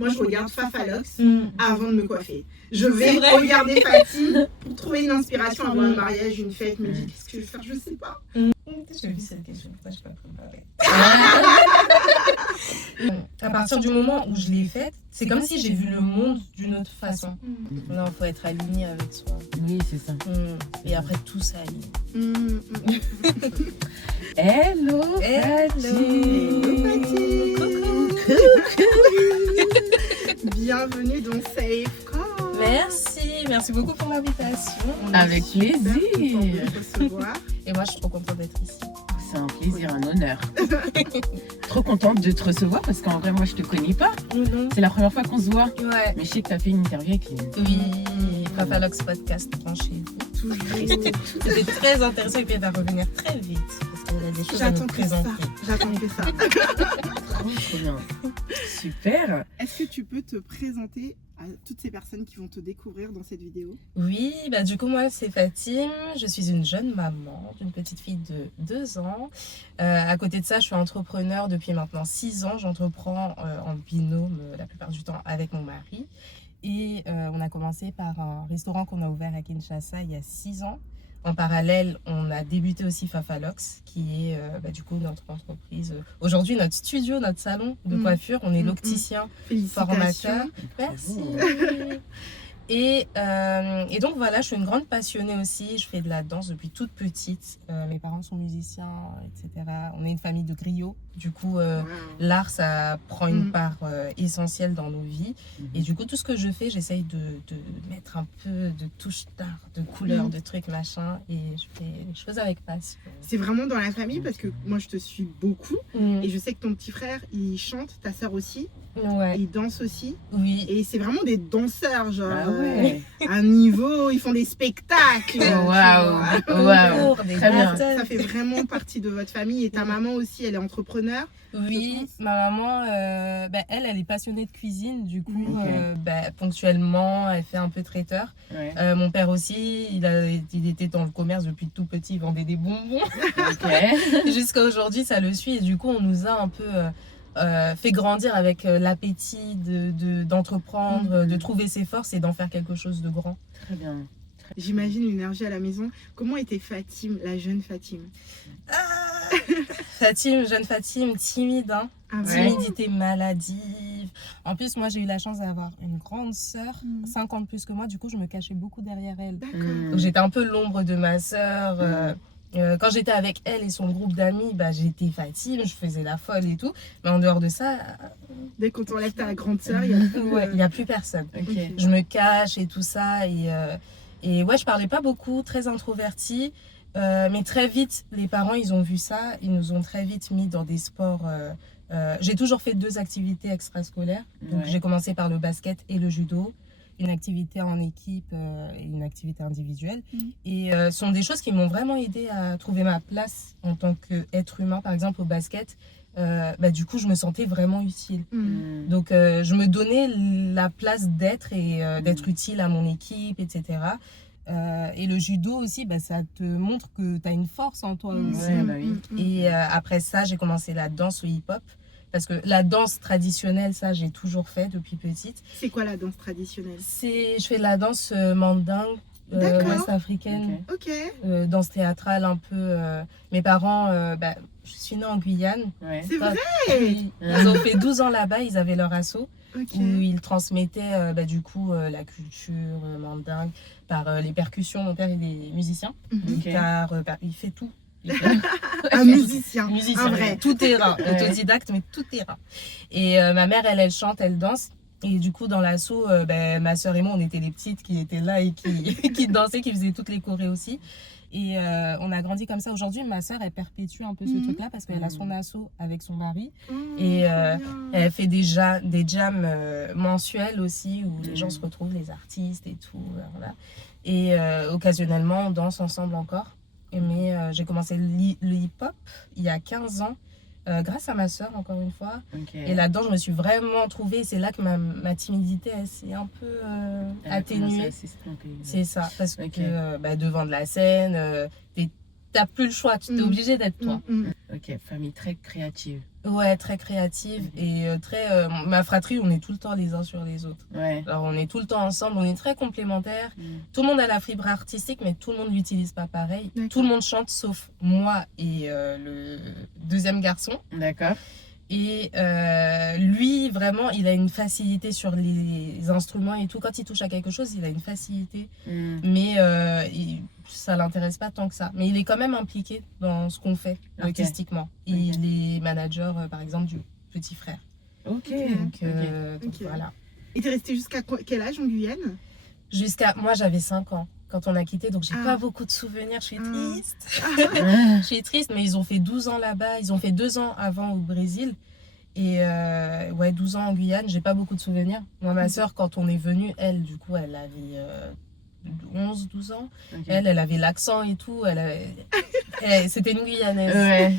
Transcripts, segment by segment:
Moi, je regarde Fafalox avant de me coiffer. Je vais regarder Fatih pour trouver une inspiration avant un mariage, une fête. Me dire qu'est-ce que je vais faire, je sais pas. J'ai vu cette question, pourquoi je suis pas préparée. À partir du moment où je l'ai faite, c'est comme si j'ai vu le monde d'une autre façon. Non, il faut être aligné avec soi. Oui, c'est ça. Et après, tout s'aligne. Hello, Fatih. Coucou. Bienvenue dans Safe Call. Merci beaucoup pour l'invitation. Avec plaisir. Et moi, je suis trop contente d'être ici. C'est un plaisir, un honneur. Trop contente de te recevoir parce qu'en vrai, moi, je te connais pas. C'est la première fois qu'on se voit. Ouais. Mais je sais que tu as fait une interview avec Oui, Fafalox Podcast, branchez-vous. Toujours. C'était très intéressant et puis elle va revenir très vite parce qu'elle a des choses à nous présenter. J'attends que ça. Trop bien. Super. Est-ce que tu peux te présenter à toutes ces personnes qui vont te découvrir dans cette vidéo? Oui, du coup moi c'est Fatime, je suis une jeune maman d'une petite fille de 2 ans. À côté de ça, je suis entrepreneur depuis maintenant 6 ans. J'entreprends en binôme la plupart du temps avec mon mari. Et on a commencé par un restaurant qu'on a ouvert à Kinshasa il y a 6 ans. En parallèle, on a débuté aussi Fafalox, qui est du coup notre entreprise. Aujourd'hui, notre studio, notre salon de coiffure. On est l'opticien formateur. Merci. Et donc voilà, je suis une grande passionnée aussi. Je fais de la danse depuis toute petite. Mes parents sont musiciens, etc. On est une famille de griots. Du coup, l'art, ça prend une part essentielle dans nos vies. Et du coup, tout ce que je fais, j'essaye de mettre un peu de touche d'art, de couleurs, de trucs, machin. Et je fais les choses avec passion. C'est vraiment dans la famille parce que moi, je te suis beaucoup. Et je sais que ton petit frère, il chante, ta sœur aussi. Ouais. Ils dansent aussi. Oui. Et c'est vraiment des danseurs, genre Ah à un niveau, ils font des spectacles. Waouh. Très bien. Ça fait vraiment partie de votre famille. Et ta maman aussi, elle est entrepreneur. Oui, ma maman, elle est passionnée de cuisine. Du coup, ponctuellement, elle fait un peu traiteur. Ouais. Mon père aussi, il était dans le commerce depuis tout petit, il vendait des bonbons. Jusqu'à aujourd'hui, ça le suit. Et du coup, on nous a un peu fait grandir avec l'appétit d'entreprendre, de trouver ses forces et d'en faire quelque chose de grand. Très bien. J'imagine l'énergie à la maison. Comment était Fatime, la jeune Fatime? Jeune Fatime, timide, hein. Timidité maladive. En plus, moi, j'ai eu la chance d'avoir une grande sœur, 5 ans de plus que moi. Du coup, je me cachais beaucoup derrière elle. Donc, j'étais un peu l'ombre de ma sœur. Quand j'étais avec elle et son groupe d'amis, j'étais Fatime, je faisais la folle et tout. Mais en dehors de ça... Dès qu'on t'enlève ta grande sœur, il n'y a plus personne. Je me cache et tout ça. Et ouais, je parlais pas beaucoup, très introvertie. Mais très vite, les parents, ils ont vu ça. Ils nous ont très vite mis dans des sports... j'ai toujours fait 2 activités extrascolaires. Donc, j'ai commencé par le basket et le judo. Une activité en équipe et une activité individuelle. Et ce sont des choses qui m'ont vraiment aidé à trouver ma place en tant qu'être humain. Par exemple, au basket, du coup, je me sentais vraiment utile. Donc, je me donnais la place d'être et d'être utile à mon équipe, etc. Et le judo aussi, ça te montre que tu as une force en toi aussi. Et après ça, j'ai commencé la danse, le hip-hop. Parce que la danse traditionnelle, ça, j'ai toujours fait depuis petite. C'est quoi la danse traditionnelle? Je fais de la danse mandingue, ouest-africaine. Danse théâtrale un peu. Mes parents, je suis née en Guyane. C'est vrai? Ils ont fait 12 ans là-bas, ils avaient leur asso. Où ils transmettaient du coup la culture mandingue par les percussions. Mon père, il est musicien, guitare, il fait tout. Un musicien, un vrai, tout terrain, autodidacte mais tout terrain. Et ma mère, elle chante, elle danse. Et du coup, dans l'assaut, ma soeur et moi, on était les petites qui étaient là et qui dansaient, qui faisaient toutes les chorés aussi. Et on a grandi comme ça. Aujourd'hui, ma soeur, elle perpétue un peu ce truc-là parce qu'elle a son asso avec son mari. Et elle fait des jams mensuels aussi où les gens se retrouvent, les artistes et tout. Voilà. Et occasionnellement, on danse ensemble encore. Mais j'ai commencé le hip-hop il y a 15 ans, grâce à ma soeur, encore une fois. Et là-dedans, je me suis vraiment trouvée. C'est là que ma timidité, elle s'est un peu atténuée. C'est ça, parce que devant de la scène, t'as plus le choix, tu es obligé d'être toi. Ok, famille très créative. Ouais, très créative et très... ma fratrie, on est tout le temps les uns sur les autres. Ouais. Alors, on est tout le temps ensemble, on est très complémentaires. Tout le monde a la fibre artistique, mais tout le monde l'utilise pas pareil. D'accord. Tout le monde chante, sauf moi et le deuxième garçon. D'accord. Et lui, vraiment, il a une facilité sur les instruments et tout. Quand il touche à quelque chose, il a une facilité. Mais ça l'intéresse pas tant que ça. Mais il est quand même impliqué dans ce qu'on fait artistiquement. Et il est manager, par exemple, du petit frère. Ok. Donc Ok. voilà. Et t'es resté jusqu'à quel âge en Guyane? Moi, j'avais 5 ans quand on a quitté, donc j'ai pas beaucoup de souvenirs. Je suis triste. Je suis triste, mais ils ont fait 12 ans là-bas. Ils ont fait 2 ans avant au Brésil. Et 12 ans en Guyane, j'ai pas beaucoup de souvenirs. Moi, ma soeur, quand on est venu, elle, du coup, elle avait 11-12 ans. Elle avait l'accent et tout. C'était une Guyanaise. Ouais.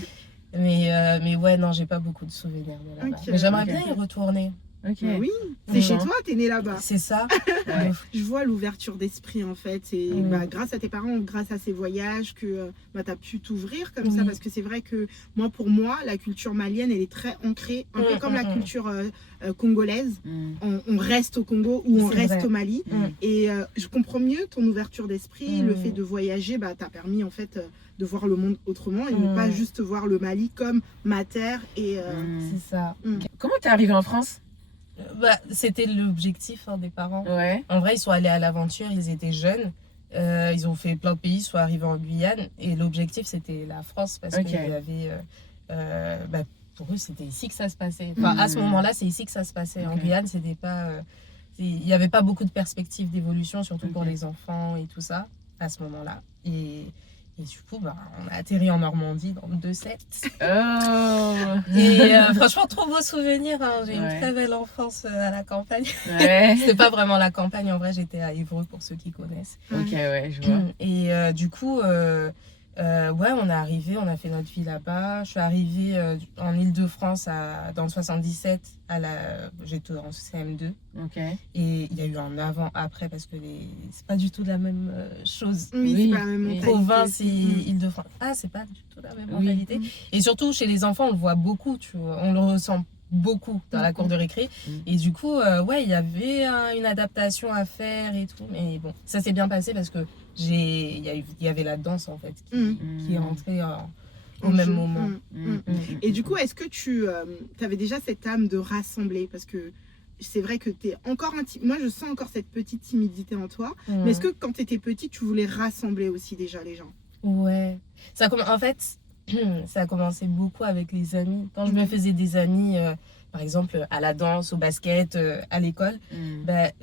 Mais ouais, non, j'ai pas beaucoup de souvenirs de là-bas. Mais j'aimerais bien y retourner. Ok. Oui, c'est chez toi, t'es né là-bas. C'est ça. Ouais. Je vois l'ouverture d'esprit en fait. Et grâce à tes parents, grâce à ces voyages, que t'as pu t'ouvrir comme ça. Parce que c'est vrai que pour moi, la culture malienne, elle est très ancrée, un peu comme la culture congolaise. On reste au Congo ou on reste au Mali. Et je comprends mieux ton ouverture d'esprit. Le fait de voyager t'a permis en fait de voir le monde autrement et ne pas juste voir le Mali comme ma terre. Et c'est ça. Comment t'es arrivée en France? C'était l'objectif des parents. Ouais. En vrai, ils sont allés à l'aventure, ils étaient jeunes. Ils ont fait plein de pays, ils sont arrivés en Guyane. Et l'objectif, c'était la France parce qu'il y avait... pour eux, c'était ici que ça se passait. Enfin, à ce moment-là, c'est ici que ça se passait. En Guyane, c'était pas... il n'y avait pas beaucoup de perspectives d'évolution, surtout pour les enfants et tout ça, à ce moment-là. Et du coup, on a atterri en Normandie dans le 2-7. Oh. Et franchement, trop beaux souvenirs. J'ai une très belle enfance à la campagne. Ouais. C'était pas vraiment la campagne, en vrai, j'étais à Évreux pour ceux qui connaissent. Ok, ouais, je vois. Et du coup, on est arrivé, on a fait notre vie là-bas. Je suis arrivée en Île-de-France dans le 77, j'étais en CM2. Ok. Et il y a eu un avant-après parce que c'est pas du tout la même chose. Oui, c'est pas la même mentalité. Province et Île-de-France. C'est pas du tout la même mentalité. Et surtout, chez les enfants, on le voit beaucoup, tu vois. On le ressent beaucoup dans la cour de récré. Et du coup, il y avait une adaptation à faire et tout. Mais bon, ça s'est bien passé parce que il y avait la danse, en fait, qui est rentrée au même moment. Et du coup, est-ce que tu avais déjà cette âme de rassembler? Parce que c'est vrai que tu es encore moi, je sens encore cette petite timidité en toi. Mais est-ce que quand tu étais petite, tu voulais rassembler aussi déjà les gens? Ouais. En fait, ça a commencé beaucoup avec les amis. Quand je me faisais des amis, par exemple à la danse, au basket, à l'école,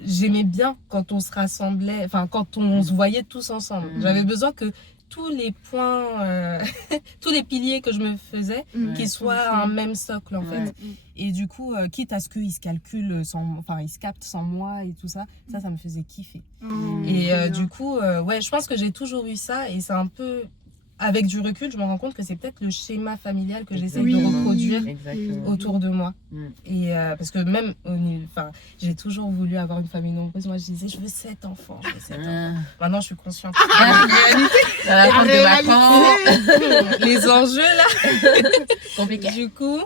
j'aimais bien quand on se rassemblait, enfin quand on se voyait tous ensemble. J'avais besoin que tous les points, tous les piliers que je me faisais, qu'ils soient un même socle en fait. Et du coup, quitte à ce qu'ils se calculent, ils se captent sans moi et tout ça, ça me faisait kiffer. Et du coup, je pense que j'ai toujours eu ça et c'est un peu... Avec du recul, je me rends compte que c'est peut-être le schéma familial que j'essaie de reproduire autour de moi. Et parce que même, j'ai toujours voulu avoir une famille nombreuse. Moi, je disais, je veux 7 enfants. Maintenant, je suis consciente. La de vacances, les enjeux, là. compliqué. Du coup,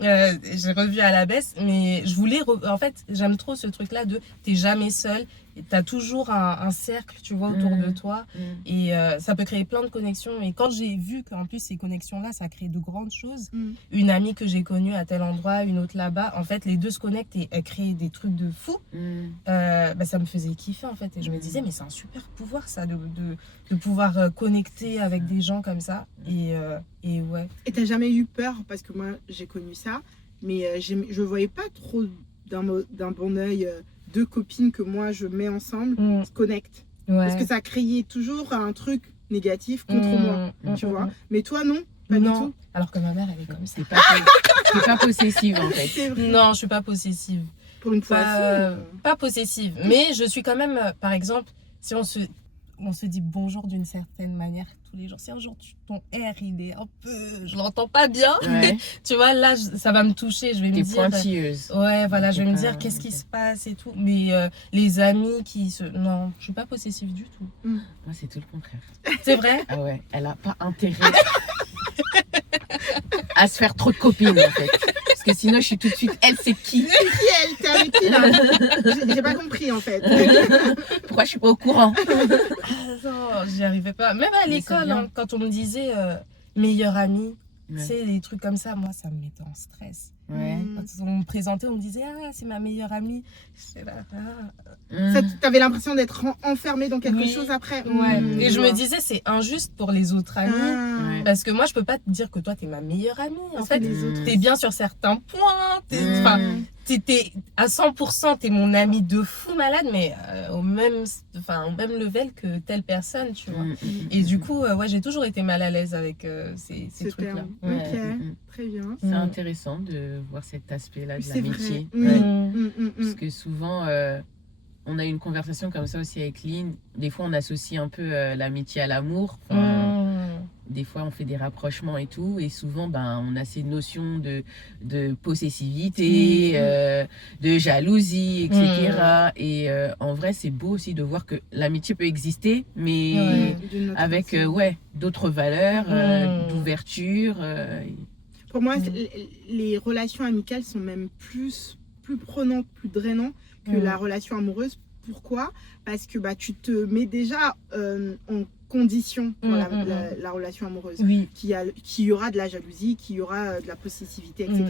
j'ai revu à la baisse, mais je voulais... En fait, j'aime trop ce truc-là de t'es jamais seul. Tu as toujours un cercle, tu vois, autour de toi. Et ça peut créer plein de connexions. Et quand j'ai vu qu'en plus, ces connexions-là, ça crée de grandes choses. Une amie que j'ai connue à tel endroit, une autre là-bas. En fait, les deux se connectent et elles créent des trucs de fou. Ça me faisait kiffer, en fait. Et je me disais, mais c'est un super pouvoir, ça, de pouvoir connecter avec des gens comme ça. Et ouais. Et t'as jamais eu peur? Parce que moi, j'ai connu ça. Mais je voyais pas trop d'un bon œil... deux copines que moi je mets ensemble se connectent. Parce que ça créait toujours un truc négatif contre moi, tu vois. Mais toi, non? Pas du tout. Alors que ma mère, elle est comme ça. T'es pas possessive, en fait. Non, je suis pas possessive. Pour une fois, pas possessive. Mais je suis quand même, par exemple, si on se dit bonjour d'une certaine manière tous les jours. Si un jour ton air il est un peu, je l'entends pas bien, tu vois, là ça va me toucher. Je vais me dire. Pointilleuse. Ouais, voilà, je vais me dire qu'est-ce qui se passe et tout. Mais les amis non, je suis pas possessive du tout. Moi, c'est tout le contraire. C'est vrai? Ah ouais, elle a pas intérêt. à se faire trop de copines, en fait. Parce que sinon, je suis tout de suite, elle, c'est qui? C'est qui elle? T'es avec qui là? J'ai pas compris en fait. Pourquoi je suis pas au courant? Ah non, j'y arrivais pas. Même à Mais l'école, c'est bien. hein, quand on me disait meilleure amie, tu Ouais. sais, des trucs comme ça, moi, ça me mettait en stress. Ouais. Quand on me présentait, on me disait ah, c'est ma meilleure amie. J'étais là, T'avais l'impression d'être enfermée dans quelque Oui. chose après. Ouais. Et je me vois. disais, c'est injuste pour les autres amis. Ah. Parce que moi, je peux pas te dire que toi, t'es ma meilleure amie. En Parce que fait, les autres. t'es bien sur certains points. Enfin, t'es à 100%, t'es mon ami de fou malade, mais au même level que telle personne, tu vois. Et du coup, ouais, j'ai toujours été mal à l'aise avec ces Ce trucs-là. terme. Ouais. Ok, très bien. C'est intéressant de voir cet aspect-là de C'est l'amitié. vrai. Ouais. Mm. Parce que souvent, on a eu une conversation comme ça aussi avec Lynn. Des fois, on associe un peu l'amitié à l'amour. Enfin, des fois, on fait des rapprochements et tout. Et souvent, on a ces notions de possessivité, de jalousie, etc. Et en vrai, c'est beau aussi de voir que l'amitié peut exister, mais D'une autre avec façon. d'autres valeurs, d'ouverture. Pour moi, les relations amicales sont même plus prenantes, plus drainantes que la relation amoureuse. Pourquoi? Parce que tu te mets déjà en condition pour la relation amoureuse. Oui. Qu'il y aura de la jalousie, qu'il y aura de la possessivité, etc.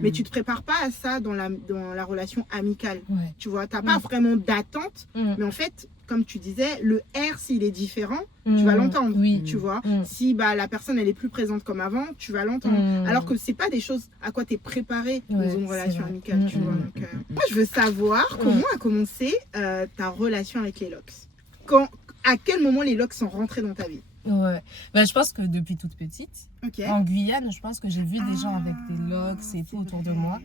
Mais tu te prépares pas à ça dans la relation amicale. Ouais. Tu vois, t'as pas vraiment d'attente. Mais en fait, comme tu disais, le R, s'il est différent, tu vas l'entendre. Oui. Tu vois, si la personne elle est plus présente comme avant, tu vas l'entendre. Alors que c'est pas des choses à quoi tu es préparé dans une relation amicale. Tu vois. Donc, moi, je veux savoir comment a commencé ta relation avec les LOX. À quel moment les LOX sont rentrés dans ta vie? Ouais. Je pense que depuis toute petite, Ok. en Guyane, je pense que j'ai vu des gens avec des LOX et tout autour de moi.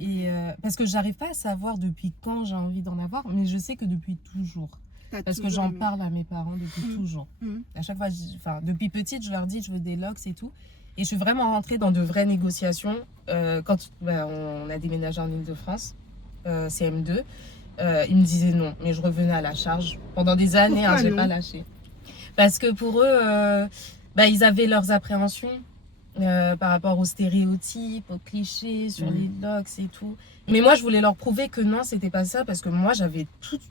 Et parce que j'arrive pas à savoir depuis quand j'ai envie d'en avoir, mais je sais que depuis toujours. Parce que j'en parle à mes parents depuis toujours. À chaque fois, depuis petite, je leur dis je veux des LOX et tout. Et je suis vraiment rentrée dans de vraies négociations quand on a déménagé en Île-de-France, CM2. Ils me disaient non, mais je revenais à la charge. Pendant des années, je n'ai pas lâché. Parce que pour eux, ils avaient leurs appréhensions par rapport aux stéréotypes, aux clichés sur les LOX et tout. Mais moi, je voulais leur prouver que non, c'était pas ça, parce que moi, j'avais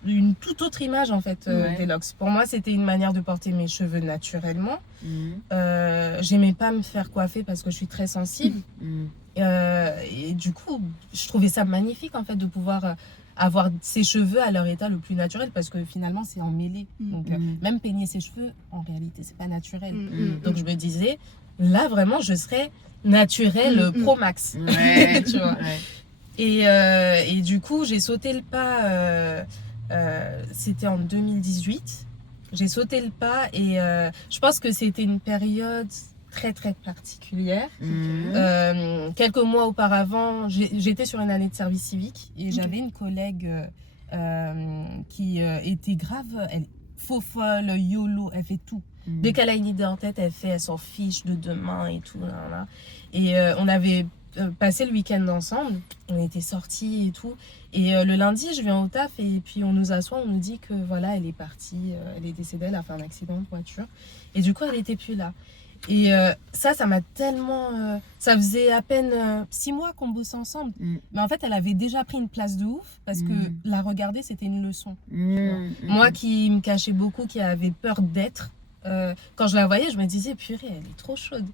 une toute autre image en fait des LOX. Pour moi, c'était une manière de porter mes cheveux naturellement. J'aimais pas me faire coiffer parce que je suis très sensible. Et du coup, je trouvais ça magnifique en fait de pouvoir avoir ses cheveux à leur état le plus naturel, parce que finalement c'est emmêlé. Donc même peigner ses cheveux, en réalité, c'est pas naturel. Donc je me disais, là vraiment, je serais naturelle pro max. Ouais. Tu vois. Et du coup, j'ai sauté le pas. C'était en 2018. J'ai sauté le pas et je pense que c'était une période très très particulière. Quelques mois auparavant, j'étais sur une année de service civique et j'avais une collègue qui était grave, elle est faux folle, YOLO, elle fait tout. Dès qu'elle a une idée en tête, elle s'en fiche de demain et tout. Là. Et on avait passé le week-end ensemble, on était sortis et tout. Et le lundi, je viens au taf et puis on nous assoit, on nous dit que voilà, elle est partie, elle est décédée, elle a fait un accident de voiture. Et du coup, elle n'était plus là. Et ça m'a tellement... ça faisait à peine 6 mois qu'on bossait ensemble. Mais en fait, elle avait déjà pris une place de ouf parce que la regarder, c'était une leçon. Moi qui me cachais beaucoup, qui avait peur d'être, quand je la voyais, je me disais, purée, elle est trop chaude.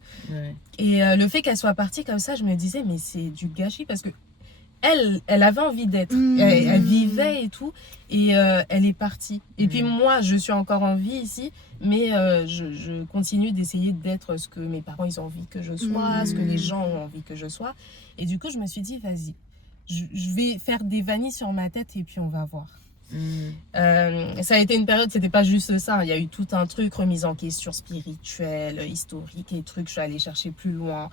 Et le fait qu'elle soit partie comme ça, je me disais, mais c'est du gâchis parce que elle avait envie d'être, elle vivait et tout, et elle est partie. Et puis moi, je suis encore en vie ici, mais je continue d'essayer d'être ce que mes parents ils ont envie que je sois, ce que les gens ont envie que je sois. Et du coup, je me suis dit, vas-y, je vais faire des vanilles sur ma tête et puis on va voir. Ça a été une période, c'était pas juste ça, il y a eu tout un truc, remise en question spirituelle, historique et trucs, je suis allée chercher plus loin.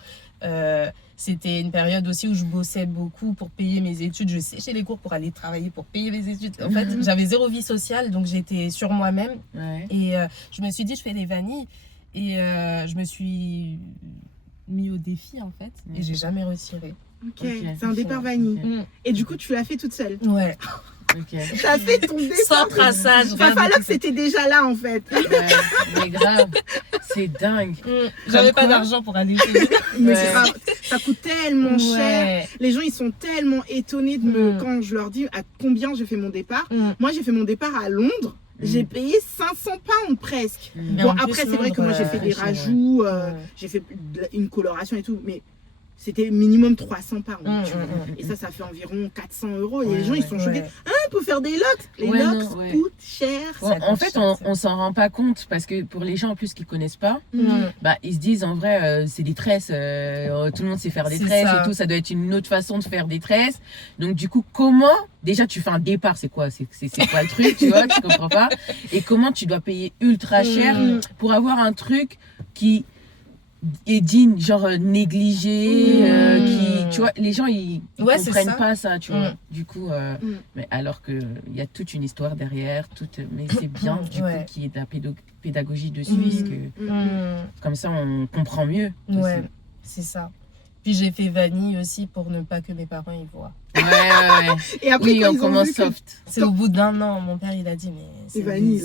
C'était une période aussi où je bossais beaucoup pour payer mes études, je séchais les cours pour aller travailler pour payer mes études. En fait, j'avais zéro vie sociale, donc j'étais sur moi-même. Et je me suis dit, je fais des vanilles, et je me suis mis au défi en fait, et j'ai jamais retiré. Ok, c'est un départ vanille. Et du coup, tu l'as fait toute seule? Ouais. Ok. T'as fait ton dessin. Sans traçage. Il va falloir que c'était déjà là, en fait. Ouais, mais grave, c'est dingue. J'avais pas quoi d'argent pour aller chez eux. Mais Ouais. ça coûte tellement cher. Ouais. Les gens, ils sont tellement étonnés quand je leur dis à combien j'ai fait mon départ. Moi, j'ai fait mon départ à Londres. J'ai payé 500 pounds presque. Mais Bon, en plus, après, c'est vrai que moi, j'ai fait des cher, rajouts, ouais. j'ai fait une coloration et tout, mais c'était minimum 300 pounds. tu vois. Et ça fait environ 400 €. Et Ouais, les gens, ils sont choqués. Ouais. Pour faire des locks, les Ouais, locks non, ouais. coûtent cher. Bon, Ça en coûte fait, cher, on s'en rend pas compte parce que pour les gens en plus qui connaissent pas, Mm. bah ils se disent en vrai c'est des tresses, tout le monde sait faire des C'est tresses ça. et tout, ça doit être une autre façon de faire des tresses. Donc du coup, comment déjà tu fais un départ, c'est quoi le truc, tu vois, tu comprends pas. Et comment tu dois payer ultra cher Mm. pour avoir un truc qui est digne, genre négligé, qui, tu vois, les gens ils Ouais, c'est comprennent ça. pas ça, tu vois. Mm. Du coup, Mm. mais alors que il y a toute une histoire derrière, mais c'est bien du Ouais. coup qu'il y ait de la pédagogie dessus, Mm. parce que comme ça on comprend mieux. Ouais, aussi. c'est ça. Puis j'ai fait vanille aussi pour ne pas que mes parents y voient. Ouais. Et après, Oui, quand on ils ont commence vu que soft. C'est au bout d'un an, mon père il a dit mais C'est vanille.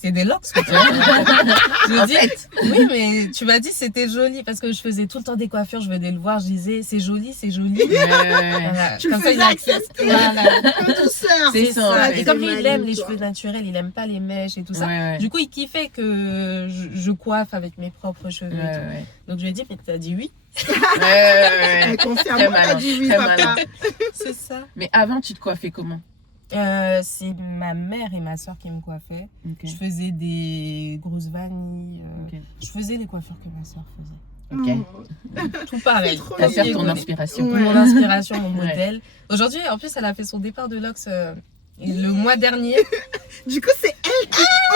c'est des locks. Ce que tu as. Je En dis fait, oui mais tu m'as dit c'était joli parce que je faisais tout le temps des coiffures, je venais le voir, je disais c'est joli, c'est joli. Voilà. Tu le Comme ça, faisais il accepte. accepter. Voilà. En douceur. C'est ça, en Ça. fait. Et comme lui, il aime les Toi. cheveux naturels, il aime pas les mèches et tout ça. Ouais. Du coup, il kiffait que je coiffe avec mes propres cheveux. et tout. Ouais. Donc je lui ai dit, mais t'as dit oui. Elle confirme. Très Moi, t'as malin, dit oui, très papa. malin. C'est ça. Mais avant, tu te coiffais comment? C'est ma mère et ma soeur qui me coiffaient. Ok. Je faisais des grosses vanilles. Ok. Je faisais les coiffures que ma soeur faisait. Ok. Oh. Tout pareil. trop Ta sœur, mignon. ton inspiration. Ouais. Mon inspiration, mon Ouais. modèle. Aujourd'hui, en plus, elle a fait son départ de Lox le mois dernier. Du coup, c'est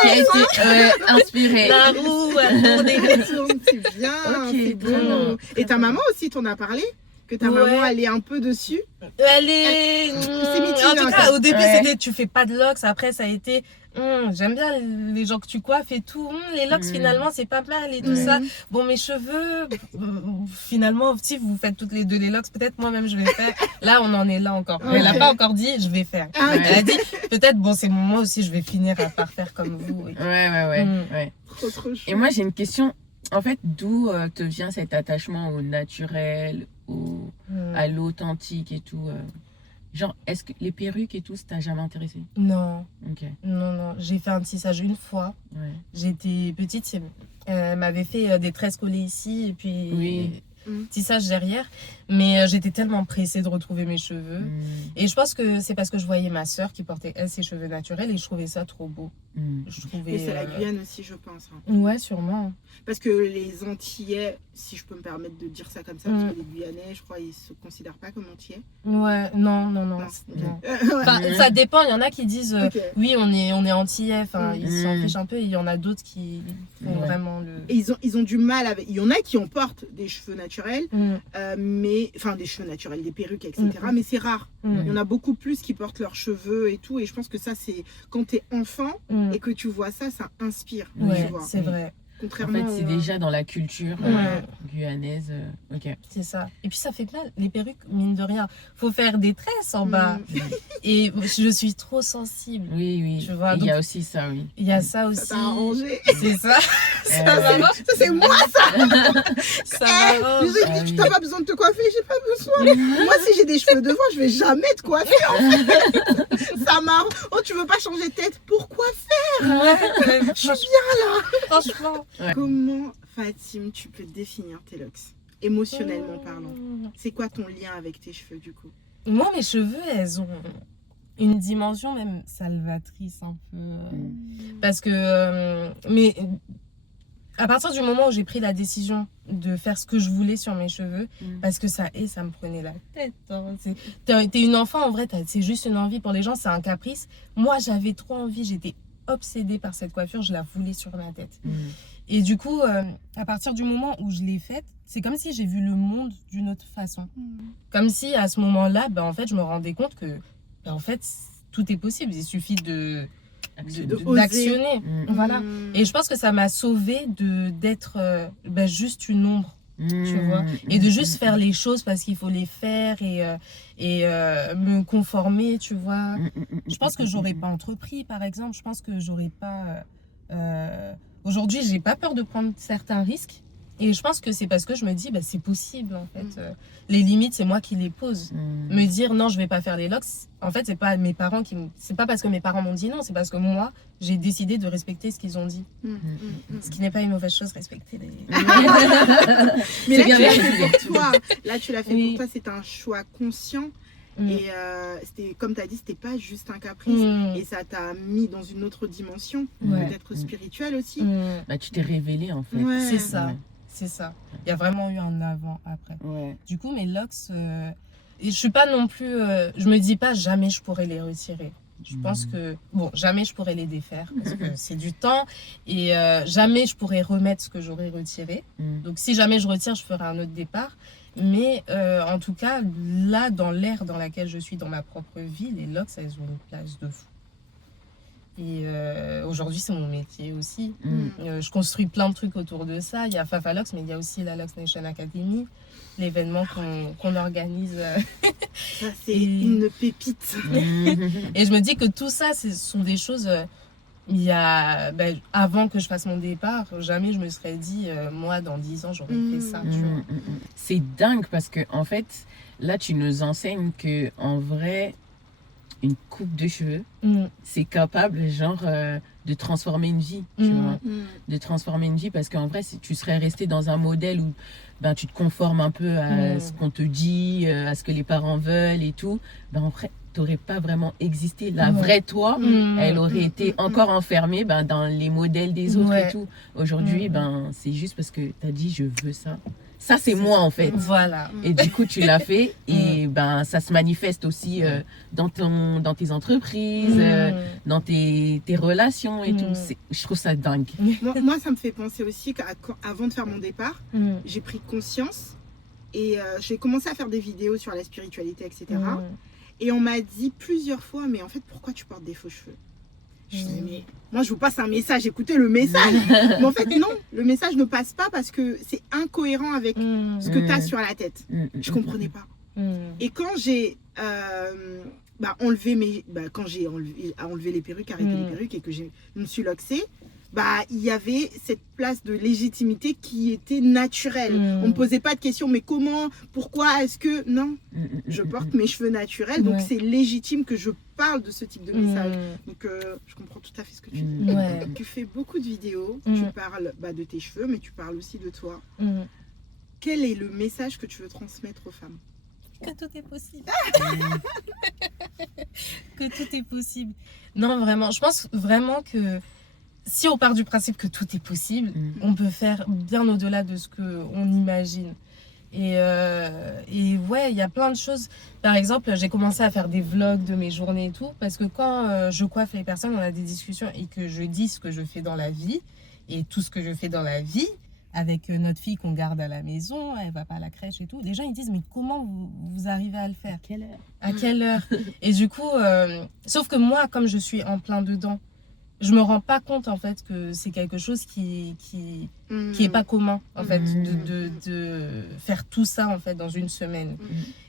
Qui a été inspirée. La roue a tourné. elle. C'est bien. Ok, C'est très beau. bien. Et ta maman aussi t'en a parlé? Que ta Ouais. maman, elle est un peu dessus? Elle est. C'est mitigé, En tout cas, encore. au début, Ouais. c'était tu fais pas de locks. Après, ça a été. J'aime bien les gens que tu coiffes et tout. Les locks, finalement, c'est pas mal et tout ça. Bon, mes cheveux, finalement, si vous faites toutes les deux les locks, peut-être moi-même je vais faire. Là, on en est là encore. Ok. Elle a pas encore dit, je vais faire. Ah, ok. Elle a dit, peut-être, bon, c'est moi aussi, je vais finir par faire comme vous. et tout. Ouais. Trop chou. Et moi, j'ai une question. En fait, d'où te vient cet attachement au naturel, à l'authentique et tout Genre, est-ce que les perruques et tout, ça t'a jamais intéressé? Non, Ok. non. J'ai fait un tissage une fois. Ouais. J'étais petite, elle m'avait fait des tresses collées ici et puis Oui. tissage derrière. Mais j'étais tellement pressée de retrouver mes cheveux. Et je pense que c'est parce que je voyais ma soeur qui portait elle ses cheveux naturels et je trouvais ça trop beau. Je trouvais. Mais c'est la Guyane aussi, je pense. hein. Ouais, sûrement. Parce que les Antillais, si je peux me permettre de dire ça comme ça, parce que les Guyanais, je crois, ils se considèrent pas comme Antillais. Ouais, non. Non. Enfin, ça dépend. Il y en a qui disent Ok. oui, on est antillais. Enfin, ils s'en Mm. fichent un peu. Et il y en a d'autres qui font Ouais. vraiment le. Et ils ont du mal avec. Il y en a qui en portent des cheveux naturels, mais enfin des cheveux naturels, des perruques, etc. Mais c'est rare. Il y en a beaucoup plus qui portent leurs cheveux et tout. Et je pense que ça, c'est quand t'es enfant et que tu vois ça, ça inspire. Ouais, tu vois. c'est vrai. En Contrairement. fait, c'est déjà dans la culture guyanaise. Ok. C'est ça. Et puis ça fait mal. Les perruques, mine de rien, faut faire des tresses en bas. Et je suis trop sensible. Oui. Tu vois, Il y a donc- aussi ça, oui. Il y a ça Ça aussi. t'a arrangé. C'est ça. Ouais. m'arrange. Ça, c'est moi, Ça ça. m'arrange. Je dis, tu n'as pas besoin de te coiffer, j'ai pas besoin. Moi, si j'ai des cheveux devant, je vais jamais te coiffer. En fait. Ça marche. Oh, tu veux pas changer de tête? Pourquoi faire? Ouais, Je suis bien là. franchement. Ouais. Comment, Fatim, tu peux définir tes locks, émotionnellement parlant? C'est quoi ton lien avec tes cheveux, du coup? Moi, mes cheveux, elles ont une dimension même salvatrice un peu. Parce que. Mais à partir du moment où j'ai pris la décision de faire ce que je voulais sur mes cheveux, parce que ça me prenait la tête. Hein. T'es une enfant, en vrai, c'est juste une envie. Pour les gens, c'est un caprice. Moi, j'avais trop envie, j'étais obsédée par cette coiffure, je la voulais sur ma tête. Et du coup, à partir du moment où je l'ai faite, c'est comme si j'ai vu le monde d'une autre façon. Comme si à ce moment-là, en fait, je me rendais compte que, en fait, tout est possible. Il suffit d'actionner. Voilà. Et je pense que ça m'a sauvée d'être juste une ombre tu vois, et de juste faire les choses parce qu'il faut les faire et me conformer, tu vois. Je pense que j'aurais pas entrepris, par exemple. Je pense que j'aurais pas... Aujourd'hui, j'ai pas peur de prendre certains risques. Et je pense que c'est parce que je me dis, bah, c'est possible, en fait. Les limites, c'est moi qui les pose. Me dire, non, je vais pas faire les locks, en fait, c'est pas mes parents qui... C'est pas parce que mes parents m'ont dit non, c'est parce que moi, j'ai décidé de respecter ce qu'ils ont dit. Ce qui n'est pas une mauvaise chose, respecter les... Mais là, bien tu l'as réalisé. fait pour toi. Là, tu l'as fait Oui. pour toi. C'est un choix conscient. Et c'était, comme tu as dit, c'était pas juste un caprice. Et ça t'a mis dans une autre dimension, Ouais. peut-être spirituelle aussi. Bah, tu t'es révélée en fait. Ouais. C'est ça, Ouais. c'est ça. Il y a vraiment eu un avant, après. Ouais. Du coup, mes locks, et je suis pas non plus, je me dis pas jamais je pourrais les retirer. Je pense que, bon, jamais je pourrais les défaire parce que c'est du temps et jamais je pourrais remettre ce que j'aurais retiré. Donc, si jamais je retire, je ferai un autre départ. Mais en tout cas, là, dans l'ère dans laquelle je suis, dans ma propre vie, les locks, elles ont une place de fou. Et aujourd'hui, c'est mon métier aussi. Je construis plein de trucs autour de ça. Il y a Fafalox, mais il y a aussi la Locks Nation Academy, l'événement qu'on organise. Ça, c'est une pépite. Et je me dis que tout ça, ce sont des choses... il y a, avant que je fasse mon départ, jamais je me serais dit, moi, dans 10 ans, j'aurais fait ça. Tu vois. C'est dingue parce que en fait, là, tu nous enseignes que en vrai, une coupe de cheveux, c'est capable, genre, de transformer une vie, tu vois. De transformer une vie parce qu'en vrai, si tu serais resté dans un modèle où ben, tu te conformes un peu à ce qu'on te dit, à ce que les parents veulent et tout, ben, en vrai, t'aurais pas vraiment existé. La vraie toi, elle aurait été encore enfermée ben, dans les modèles des autres et tout. Aujourd'hui, ben, c'est juste parce que t'as dit, je veux ça. Ça, c'est moi, en fait. Voilà. Et du coup, tu l'as fait. Et ben, ça se manifeste aussi dans tes entreprises, dans tes relations et tout. Je trouve ça dingue. Moi, ça me fait penser aussi qu'avant de faire mon départ, j'ai pris conscience et j'ai commencé à faire des vidéos sur la spiritualité, etc. Et on m'a dit plusieurs fois, mais en fait, pourquoi tu portes des faux cheveux? Je dis, mais moi, je vous passe un message, écoutez le message. Mais en fait, non, le message ne passe pas parce que c'est incohérent avec ce que tu as sur la tête. Je comprenais pas. Et quand j'ai enlevé les perruques, arrêté les perruques et que je me suis loxée, il y avait cette place de légitimité qui était naturelle. On me posait pas de questions, mais comment, pourquoi, est-ce que... Non, je porte mes cheveux naturels, donc c'est légitime que je parle de ce type de message. Donc je comprends tout à fait ce que tu dis. Tu fais beaucoup de vidéos, tu parles de tes cheveux, mais tu parles aussi de toi. Quel est le message que tu veux transmettre aux femmes? Que tout est possible. Que tout est possible. Non, vraiment, je pense vraiment que si on part du principe que tout est possible, on peut faire bien au-delà de ce qu'on imagine. Et ouais, il y a plein de choses. Par exemple, j'ai commencé à faire des vlogs de mes journées et tout, parce que quand je coiffe les personnes, on a des discussions et que je dis ce que je fais dans la vie, et tout ce que je fais dans la vie, avec notre fille qu'on garde à la maison, elle va pas à la crèche et tout. Les gens, ils disent, mais comment vous arrivez à le faire? À quelle heure? À quelle heure? Et du coup, sauf que moi, comme je suis en plein dedans, je me rends pas compte en fait que c'est quelque chose qui est pas commun en fait de faire tout ça en fait dans une semaine.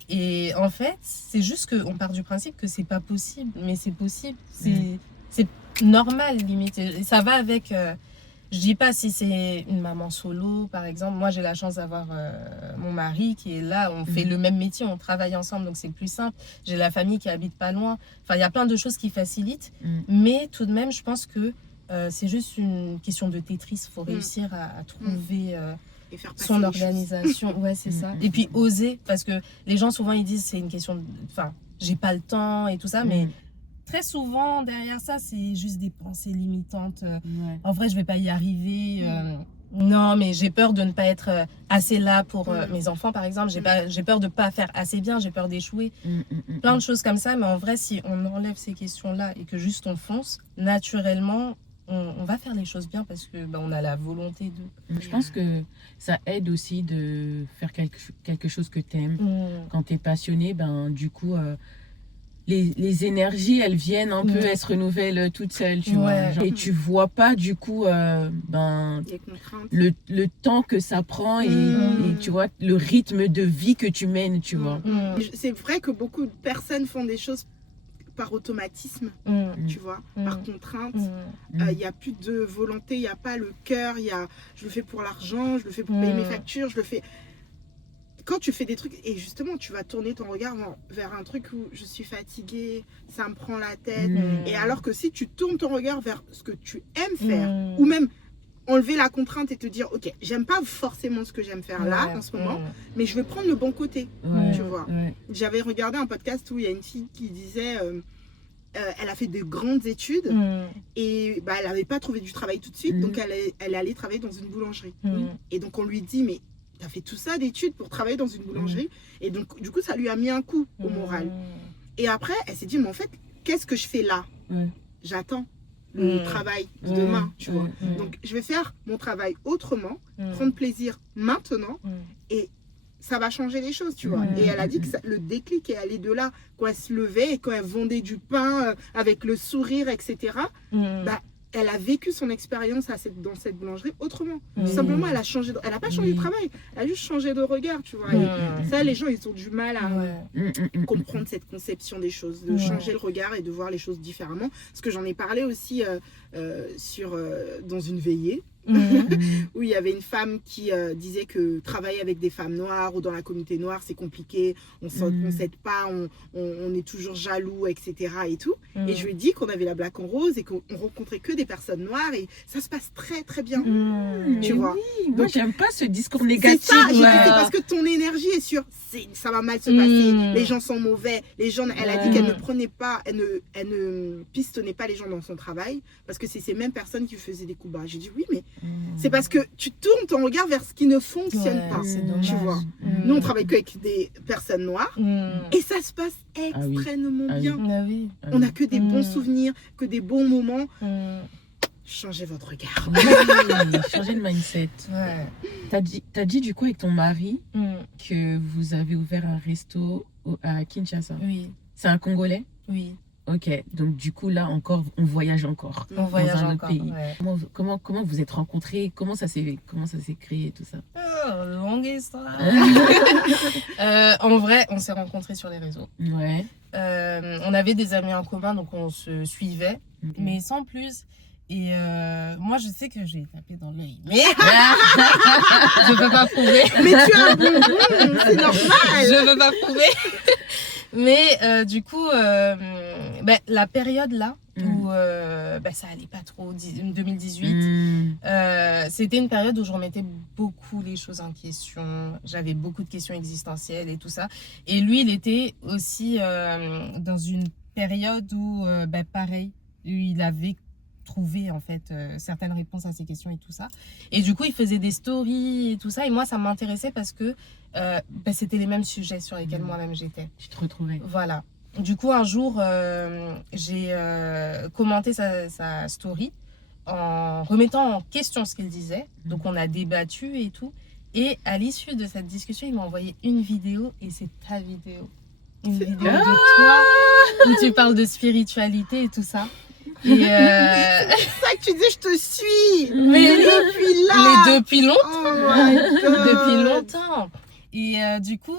Et en fait, c'est juste qu'on part du principe que c'est pas possible, mais c'est possible, c'est normal limite. Et ça va avec je dis pas si c'est une maman solo par exemple. Moi j'ai la chance d'avoir mon mari qui est là, on fait le même métier, on travaille ensemble donc c'est plus simple. J'ai la famille qui habite pas loin. Enfin il y a plein de choses qui facilitent, mais tout de même je pense que c'est juste une question de Tetris. Il faut réussir à trouver Et faire passer son les organisation. Ouais c'est ça. Et puis oser, parce que les gens souvent ils disent c'est une question de... Enfin j'ai pas le temps et tout ça, mais très souvent, derrière ça, c'est juste des pensées limitantes. En vrai, je vais pas y arriver. Non, mais j'ai peur de ne pas être assez là pour mes enfants, par exemple. J'ai peur de pas faire assez bien. J'ai peur d'échouer. Plein de choses comme ça. Mais en vrai, si on enlève ces questions-là et que juste on fonce, naturellement, on va faire les choses bien parce que on a la volonté de... Je pense que ça aide aussi de faire quelque chose que tu aimes. Quand tu es passionné, du coup... les énergies, elles viennent un peu, elles se renouvellent toutes seules, tu vois. Genre, et tu vois pas, du coup, le temps que ça prend et tu vois, le rythme de vie que tu mènes, tu vois. C'est vrai que beaucoup de personnes font des choses par automatisme, tu vois, par contrainte. Il n'y a plus de volonté, il n'y a pas le cœur, je le fais pour l'argent, je le fais pour payer mes factures, je le fais... Quand tu fais des trucs, et justement, tu vas tourner ton regard vers un truc où je suis fatiguée, ça me prend la tête. Et alors que si tu tournes ton regard vers ce que tu aimes faire, ou même enlever la contrainte et te dire, ok, j'aime pas forcément ce que j'aime faire là, en ce moment, mais je vais prendre le bon côté, tu vois. J'avais regardé un podcast où il y a une fille qui disait... elle a fait de grandes études et elle n'avait pas trouvé du travail tout de suite, donc elle allait travailler dans une boulangerie. Et donc on lui dit, mais t'as fait tout ça d'études pour travailler dans une boulangerie? Et donc du coup ça lui a mis un coup au moral. Et après elle s'est dit, mais en fait qu'est-ce que je fais là? J'attends le travail de demain, tu vois. Donc je vais faire mon travail autrement, prendre plaisir maintenant, et ça va changer les choses, tu vois. Et elle a dit que le déclic est allé de là, quand elle se levait et quand elle vendait du pain avec le sourire, etc. Elle a vécu son expérience dans cette boulangerie autrement. Tout simplement, elle a pas changé de travail, elle a juste changé de regard, tu vois. Et ça, les gens, ils ont du mal à comprendre cette conception des choses, de changer le regard et de voir les choses différemment. Parce que j'en ai parlé aussi dans une veillée. Où il y avait une femme qui disait que travailler avec des femmes noires ou dans la communauté noire c'est compliqué, on ne s'aide pas, on est toujours jaloux, etc. et tout. Et je lui ai dit qu'on avait la Black en Rose et qu'on rencontrait que des personnes noires et ça se passe très très bien, tu vois. Oui, moi j'aime pas ce discours négatif. C'est ça, c'est parce que ton énergie est sur ça va mal se passer, les gens sont mauvais, les gens, elle a dit qu'elle ne prenait pas, elle ne pistonnait pas les gens dans son travail parce que c'est ces mêmes personnes qui faisaient des coups bas. J'ai dit oui, mais c'est parce que tu tournes ton regard vers ce qui ne fonctionne pas, tu vois. Nous, on travaille qu'avec des personnes noires et ça se passe extrêmement bien. On n'a que des bons souvenirs, que des bons moments. Changez votre regard. Changez le mindset. T'as dit du coup avec ton mari que vous avez ouvert un resto à Kinshasa. Oui. C'est un Congolais? Oui. Ok, donc du coup là encore, on voyage encore. On voyage dans un encore, autre pays. ouais. Comment vous êtes rencontrés? Comment ça s'est créé tout ça? Longue histoire. En vrai, on s'est rencontrés sur les réseaux. Ouais. On avait des amis en commun, donc on se suivait, mais sans plus. Et moi, je sais que j'ai tapé dans l'œil, mais je peux pas prouver. Mais tu as un bonbon, c'est normal. Je peux pas prouver. Mais du coup, la période là où ça allait pas trop, 2018, c'était une période où je remettais beaucoup les choses en question. J'avais beaucoup de questions existentielles et tout ça. Et lui, il était aussi dans une période où, pareil, il avait trouvé en fait certaines réponses à ces questions et tout ça. Et du coup, il faisait des stories et tout ça. Et moi, ça m'intéressait parce que c'était les mêmes sujets sur lesquels moi-même j'étais. Tu te retrouvais. Voilà. Du coup, un jour, j'ai commenté sa story en remettant en question ce qu'il disait. Donc, on a débattu et tout. Et à l'issue de cette discussion, il m'a envoyé une vidéo et c'est ta vidéo. Une vidéo de toi où tu parles de spiritualité et tout ça. Et c'est ça que tu dis, je te suis. Mais depuis là. Mais depuis longtemps. Oh my God. Depuis longtemps. Et du coup,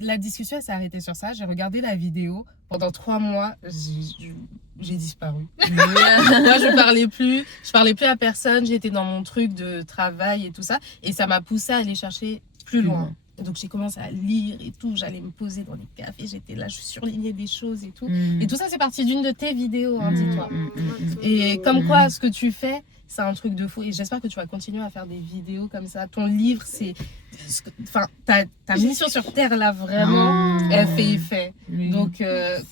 la discussion s'est arrêtée sur ça. J'ai regardé la vidéo. Pendant 3 mois, j'ai disparu. Moi, je parlais plus à personne. J'étais dans mon truc de travail et tout ça. Et ça m'a poussée à aller chercher plus loin. Donc j'ai commencé à lire et tout, j'allais me poser dans les cafés, j'étais là, je surlignais des choses et tout. Et tout ça c'est parti d'une de tes vidéos, hein, dis-toi. Et comme quoi ce que tu fais, c'est un truc de fou. Et j'espère que tu vas continuer à faire des vidéos comme ça. Ton livre, c'est... Enfin, ta mission sur Terre, là, vraiment, elle fait effet. Donc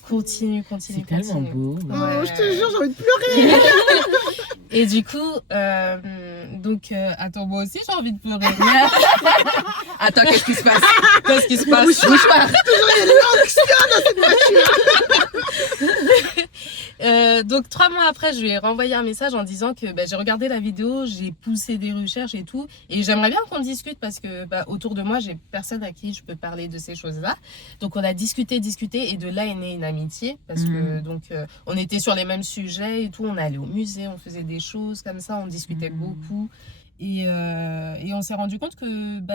continue. C'est tellement beau. Oh, je te jure, j'ai envie de pleurer. Et du coup, attends, moi aussi j'ai envie de pleurer. Attends, qu'est-ce qui se passe? Qu'est-ce qui se passe? Toujours il y a de l'anxiété dans cette voiture. donc 3 mois après, je lui ai renvoyé un message en disant que j'ai regardé la vidéo, j'ai poussé des recherches et tout, et j'aimerais bien qu'on discute parce que autour de moi, j'ai personne à qui je peux parler de ces choses-là. Donc on a discuté, et de là est née une amitié parce que on était sur les mêmes sujets et tout, on allait au musée, on faisait des choses comme ça, on discutait beaucoup. Et on s'est rendu compte que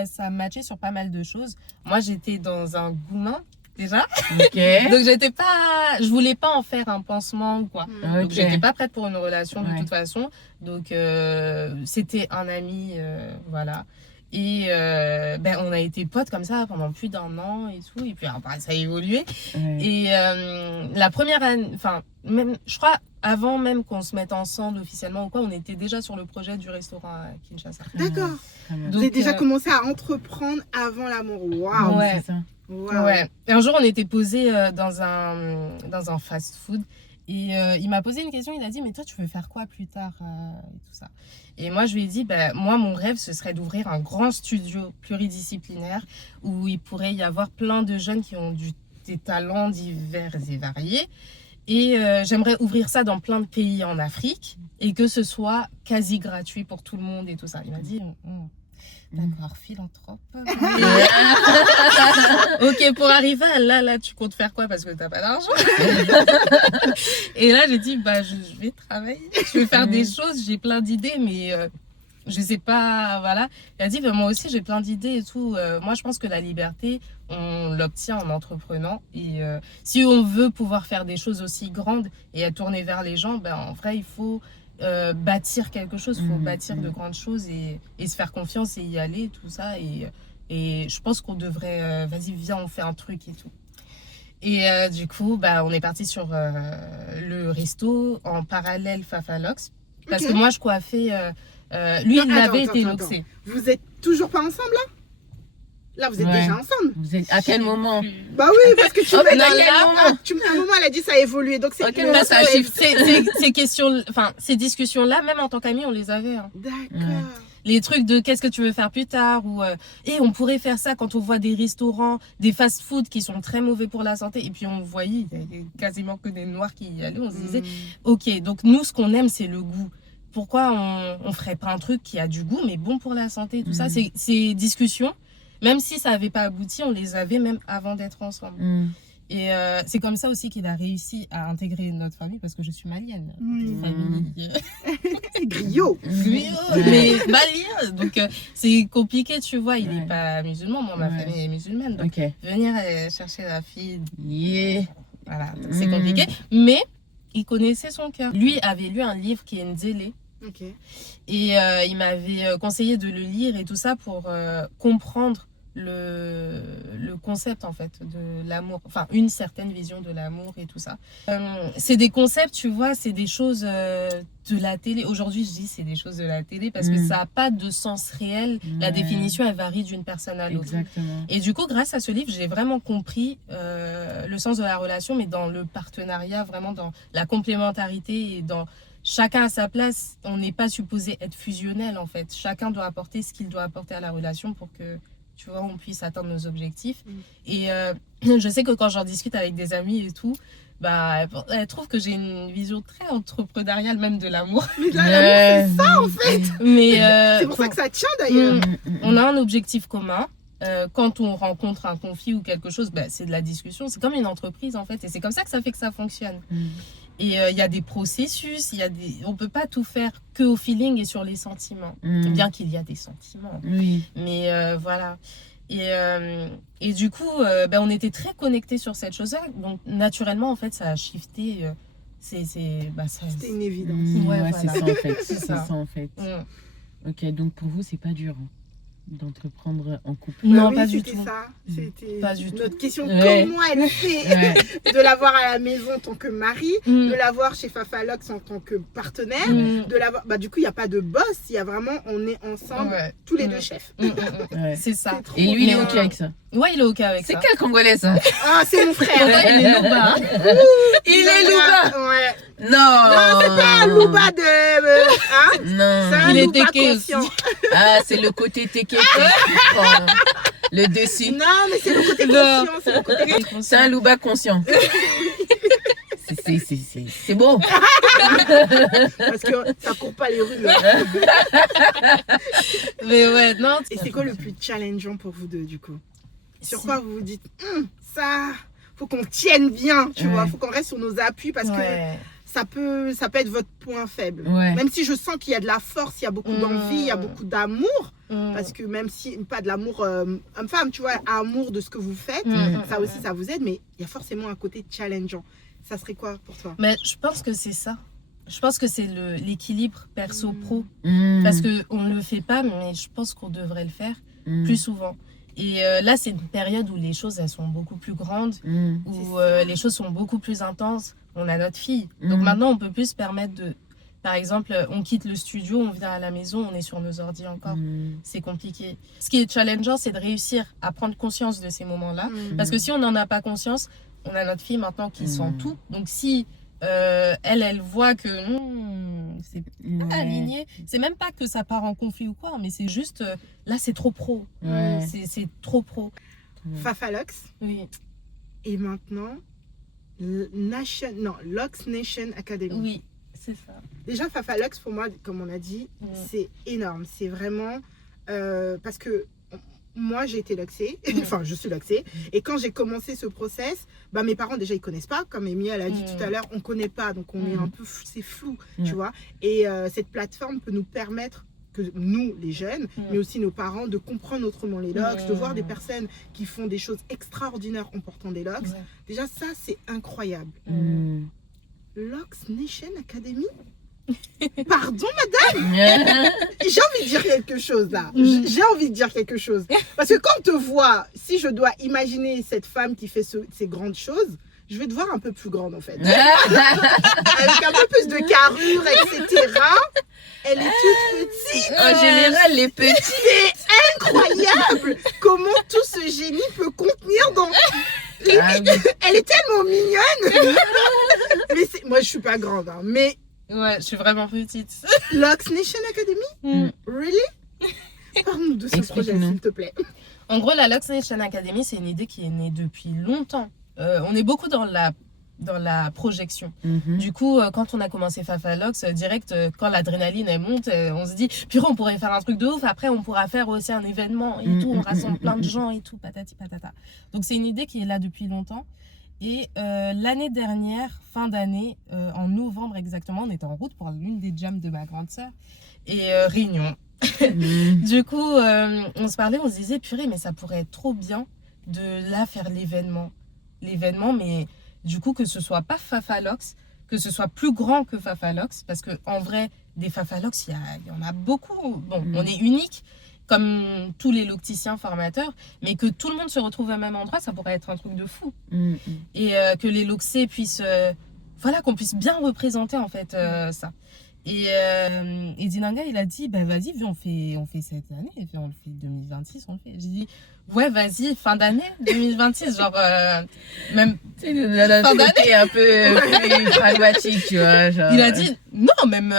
ça matchait sur pas mal de choses. Moi, j'étais dans un gourmand déjà. Donc je voulais pas en faire un pansement ou quoi. Donc j'étais pas prête pour une relation de toute façon. Donc c'était un ami, voilà. Et on a été potes comme ça pendant plus d'1 an et tout. Et puis après, ça a évolué. Et la première année, enfin, même, je crois, avant même qu'on se mette ensemble officiellement ou quoi, on était déjà sur le projet du restaurant à Kinshasa. D'accord. Vous avez déjà commencé à entreprendre avant l'amour. Waouh. Ouais. C'est ça. Ouais. Et un jour, on était posé dans un fast-food. Et il m'a posé une question, il a dit, mais toi, tu veux faire quoi plus tard et tout ça. Et moi, je lui ai dit, moi, mon rêve, ce serait d'ouvrir un grand studio pluridisciplinaire où il pourrait y avoir plein de jeunes qui ont des talents divers et variés. Et j'aimerais ouvrir ça dans plein de pays en Afrique et que ce soit quasi gratuit pour tout le monde et tout ça. Il m'a dit, d'accord, philanthrope. Ok, pour arriver à là, tu comptes faire quoi parce que t'as pas d'argent. Et là, j'ai dit, je vais travailler, je vais faire des choses, j'ai plein d'idées, mais je sais pas, voilà. Il a dit, moi aussi, j'ai plein d'idées et tout. Moi, je pense que la liberté, on l'obtient en entreprenant. Et si on veut pouvoir faire des choses aussi grandes et être tourné vers les gens, en vrai, il faut bâtir quelque chose, il faut bâtir de grandes choses et se faire confiance et y aller, tout ça. Et je pense qu'on devrait, vas-y, viens, on fait un truc et tout. Et du coup, on est parti sur le resto en parallèle Fafalox. Parce que moi, je coiffais... lui, il avait été loxé. Vous êtes toujours pas ensemble là? Là, vous êtes déjà ensemble. Vous êtes à quel moment? Bah oui, parce que tu à un moment, elle a dit ça a évolué. Donc c'est ces questions, enfin ces discussions-là, même en tant qu'amis, on les avait. Hein. D'accord. Les trucs de qu'est-ce que tu veux faire plus tard ou on pourrait faire ça quand on voit des restaurants, des fast-food qui sont très mauvais pour la santé. Et puis on voyait, il y avait quasiment que des noirs qui y allaient. On se disait, ok, donc nous, ce qu'on aime, c'est le goût. Pourquoi on ferait pas un truc qui a du goût mais bon pour la santé, tout ça. Ces discussions, même si ça n'avait pas abouti, on les avait même avant d'être ensemble. Et c'est comme ça aussi qu'il a réussi à intégrer notre famille parce que je suis malienne. Famille. Griot. Mais malien. Donc c'est compliqué, tu vois. Il n'est pas musulman. Moi, ma famille est musulmane. Donc venir chercher la fille, voilà, c'est compliqué. Mais il connaissait son cœur. Lui avait lu un livre qui est Nzélé. Et il m'avait conseillé de le lire et tout ça pour comprendre le concept en fait de l'amour, enfin une certaine vision de l'amour et tout ça. C'est des concepts, tu vois, c'est des choses de la télé. Aujourd'hui, je dis c'est des choses de la télé parce que ça n'a pas de sens réel. La définition, elle varie d'une personne à l'autre. Et du coup, grâce à ce livre, j'ai vraiment compris le sens de la relation, mais dans le partenariat, vraiment dans la complémentarité et dans chacun à sa place. On n'est pas supposé être fusionnel en fait. Chacun doit apporter ce qu'il doit apporter à la relation pour que, tu vois, on puisse atteindre nos objectifs. Et je sais que quand j'en discute avec des amis et tout, elle trouve que j'ai une vision très entrepreneuriale même de l'amour. Mais l'amour, c'est ça en fait. Mais c'est pour ça que ça tient d'ailleurs. On a un objectif commun. Quand on rencontre un conflit ou quelque chose, c'est de la discussion. C'est comme une entreprise en fait. Et c'est comme ça que ça fait que ça fonctionne. Et il y a des processus, on ne peut pas tout faire que au feeling et sur les sentiments. Bien qu'il y a des sentiments. Mais voilà. Et du coup, on était très connectés sur cette chose-là. Donc naturellement, en fait, ça a shifté. C'était une évidence. Voilà. C'est ça en fait. C'est ça en fait. Ok, donc pour vous, c'est pas dur d'entreprendre en couple? Non, pas du tout. C'était pas du tout. Notre question, comment elle fait de l'avoir à la maison en tant que mari, de l'avoir chez Fafalox en tant que partenaire, de l'avoir. Du coup, il n'y a pas de boss, il y a vraiment, on est ensemble, tous les deux chefs. C'est ça. Et lui, il est ok avec ça? Ouais, il est ok avec ça. C'est quel Congolais ça? Ah, c'est mon frère. Il est Louba. Il est Louba. Ouais. Non, c'est pas un Louba de. Non. C'est un il est Louba téké conscient. aussi. Ah, c'est le côté téké qui prend le dessus. Non, mais c'est le côté conscient. C'est le côté C'est un Louba conscient. C'est beau. Parce que ça court pas les rues. Mais ouais, non. Et c'est quoi le plus challengeant pour vous deux, du coup? Sur quoi vous vous dites, ça, faut qu'on tienne bien, tu vois, faut qu'on reste sur nos appuis parce que ça peut être votre point faible. Même si je sens qu'il y a de la force, il y a beaucoup d'envie, il y a beaucoup d'amour, parce que même si, pas de l'amour homme-femme, tu vois, amour de ce que vous faites, ça aussi, ça vous aide, mais il y a forcément un côté challengeant. Ça serait quoi pour toi? Mais je pense que c'est ça. Je pense que c'est l'équilibre perso-pro. Parce qu'on ne le fait pas, mais je pense qu'on devrait le faire plus souvent. Et là, c'est une période où les choses, elles sont beaucoup plus grandes, où les choses sont beaucoup plus intenses. On a notre fille. Donc maintenant, on peut plus se permettre de... Par exemple, on quitte le studio, on vient à la maison, on est sur nos ordi encore. C'est compliqué. Ce qui est challengeant, c'est de réussir à prendre conscience de ces moments-là. Parce que si on n'en a pas conscience, on a notre fille maintenant qui sent tout. Donc si elle voit que c'est pas aligné, c'est même pas que ça part en conflit ou quoi, mais c'est juste, là, c'est trop pro. C'est trop pro. Fafalox. Oui. Et maintenant, Lox Nation Academy. Oui, c'est ça. Déjà, Fafalox, pour moi, comme on a dit, c'est énorme. C'est vraiment... parce que moi, j'ai été loxée. Enfin, je suis loxée. Et quand j'ai commencé ce process, bah, mes parents, déjà, ils connaissent pas. Comme Amy, elle a dit tout à l'heure, on connaît pas. Donc, on est un peu... C'est flou, tu vois. Et cette plateforme peut nous permettre, que nous, les jeunes, mais aussi nos parents, de comprendre autrement les locks, de voir des personnes qui font des choses extraordinaires en portant des locks. Déjà, ça, c'est incroyable. Lox Nation Academy? Pardon, madame? J'ai envie de dire quelque chose, là. J'ai envie de dire quelque chose. Parce que quand on te voit, si je dois imaginer cette femme qui fait ces grandes choses, je vais te voir un peu plus grande, en fait. Avec un peu plus de carrure, etc. Elle est toute petite. En général, les petits. C'est incroyable comment tout ce génie peut contenir dans... Elle est tellement mignonne. Mais moi, je suis pas grande, hein, mais... Ouais, je suis vraiment petite. Lox Nation Academy? Really? Parle-nous de ce projet, s'il te plaît. En gros, la Lox Nation Academy, c'est une idée qui est née depuis longtemps. On est beaucoup dans la projection. Du coup, quand on a commencé Fafalox, direct, quand l'adrénaline elle monte, on se dit, purée, on pourrait faire un truc de ouf. Après, on pourra faire aussi un événement et tout. On rassemble plein de gens et tout, patati patata. Donc, c'est une idée qui est là depuis longtemps. Et l'année dernière, fin d'année, en novembre exactement, on était en route pour l'une des jams de ma grande sœur et réunion. Du coup, on se parlait, on se disait, purée, mais ça pourrait être trop bien de là faire l'événement. L'événement, mais du coup, que ce soit pas Fafalox, que ce soit plus grand que Fafalox, parce qu'en vrai, des Fafalox, il y en a beaucoup. Bon, on est unique, comme tous les locticiens formateurs, mais que tout le monde se retrouve au même endroit, ça pourrait être un truc de fou. Et que les loxés puissent... voilà, qu'on puisse bien représenter, en fait, ça. Et Dinanga, il a dit, bah vas-y, viens, on fait cette année, et puis on le fait 2026, on le fait. J'ai dit, ouais, vas-y, fin d'année, 2026, genre, même fin d'année. Un peu pragmatique, tu vois. Genre... Il a dit, non, même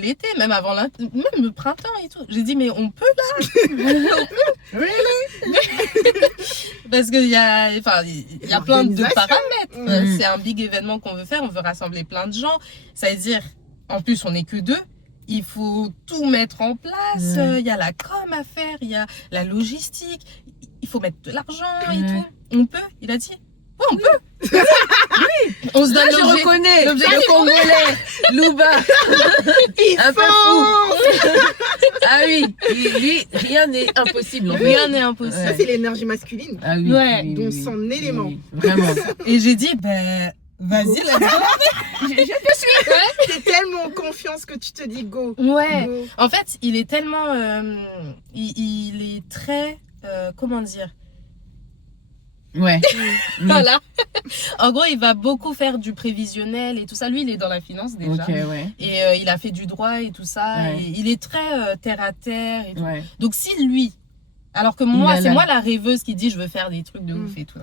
l'été, même avant même le printemps et tout. J'ai dit, mais on peut là? Parce qu'il y a plein de paramètres. C'est un big événement qu'on veut faire, on veut rassembler plein de gens. Ça veut dire, en plus, on n'est que deux. Il faut tout mettre en place. Il y a la com à faire, il y a la logistique. Il faut mettre de l'argent et tout. On peut? Il a dit. Ouais, on peut. Oui. On se donne je reconnais le Congolais, Louba. Un peu fou. Ah oui, lui, rien n'est impossible. Rien n'est impossible. Ça, c'est l'énergie masculine. Ah oui. Ouais. Dont son élément. Oui, vraiment. Et j'ai dit, ben, vas-y, let's go. Je te suis. T'es tellement en confiance que tu te dis go. Ouais. Go. En fait, il est tellement... il est très... comment dire? Ouais. Voilà. En gros, il va beaucoup faire du prévisionnel et tout ça. Lui, il est dans la finance déjà. Ok, ouais. Et il a fait du droit et tout ça. Ouais. Et il est très terre à terre et tout. Ouais. Donc, si lui, Alors que moi, Il a c'est la- moi la rêveuse qui dit je veux faire des trucs de ouf et tout.